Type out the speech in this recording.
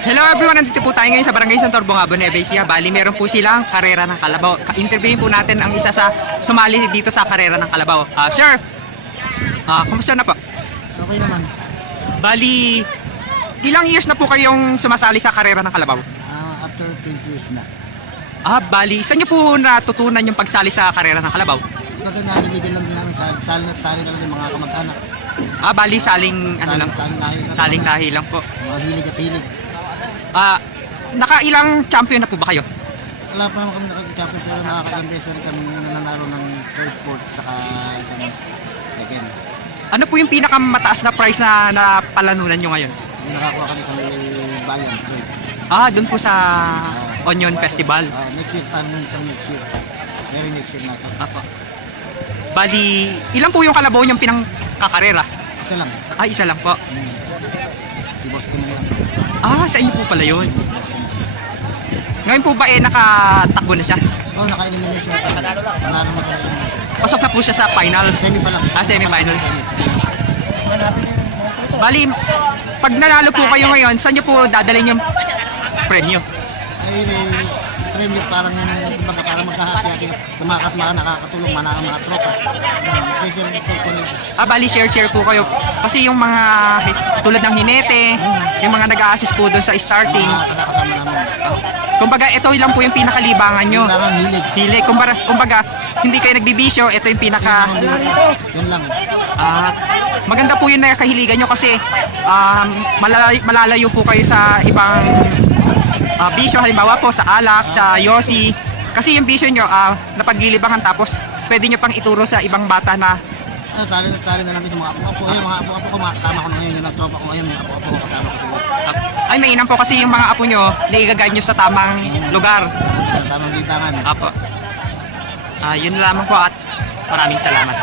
Hello everyone, nandito po tayo ngayon sa Barangay San Torbongabo, Nueva Ecija. Bali, meron po silang karera ng kalabaw. Interviewin po natin ang isa sa sumali dito sa karera ng kalabaw. Sir, kumusta na po? Okay naman. Bali, ilang years na po kayong sumasali sa karera ng kalabaw? After 20 years na. Bali, saan niyo po natutunan yung pagsali sa karera ng kalabaw? Dati nahiligan lang din namin sali na lang yung mga kamag-anak. Bali, saling, ano lang, saling lahi lang po. Mga hilig at hilig. Nakailang champion na po ba kayo? Wala pa naman kami nakaka-champion pero nakakailang beses rin kami nananalo ng third, fourth, saka isang second. Ano po yung pinakamataas na prize na napalanunan nyo ngayon? Yung nakakuha kami sa may bayan, third. Doon po sa Onion Festival. Next year pa naman sa next year. Very next year na ito. Apo. Bali, ilan po yung kalabaw niyang pinangkakarera? Isa lang. Isa lang po. Si Boss Ino lang. Sa inyo po pala yun. Ngayon po ba nakatakbo na siya? Oo, naka-elimination. Panalo na kami. Pasok na po siya sa finals. Semi pa lang. Semi-finals. Bali, pag nanalo po kayo ngayon, saan niyo po dadalhin yung premyo? Ay, premyo parang magkahati-hati sa mga katmaan nakakatulong mga tropa. Bali share po kayo. Kasi yung mga tulad ng hinete, yung mga nag-a-assist po doon sa starting. Kasama namin. Kumbaga, ito lang po yung pinakalibangan nyo. Libangan, hilig. Hilig. Kumbaga, hindi kayo nagbibisyo, ito yung pinaka... Yan lang. Maganda po yun na kahiligan nyo kasi malalayo po kayo sa ibang bisyo. Halimbawa po sa alak, sa yosi. Kasi yung bisyo nyo, napaglilibangan tapos pwede nyo pang ituro sa ibang bata na Sali na lang din sa mga apo-apo. Yung mga apo-apo ko, mga kasama ko na ngayon, yung nagtropa ko ngayon, mga apo-apo ko, kasama ko sila. ay mainam po kasi yung mga apo nyo naigaguide nyo sa tamang lugar. Tamang libangan. Apo. Yun lamang po at maraming salamat.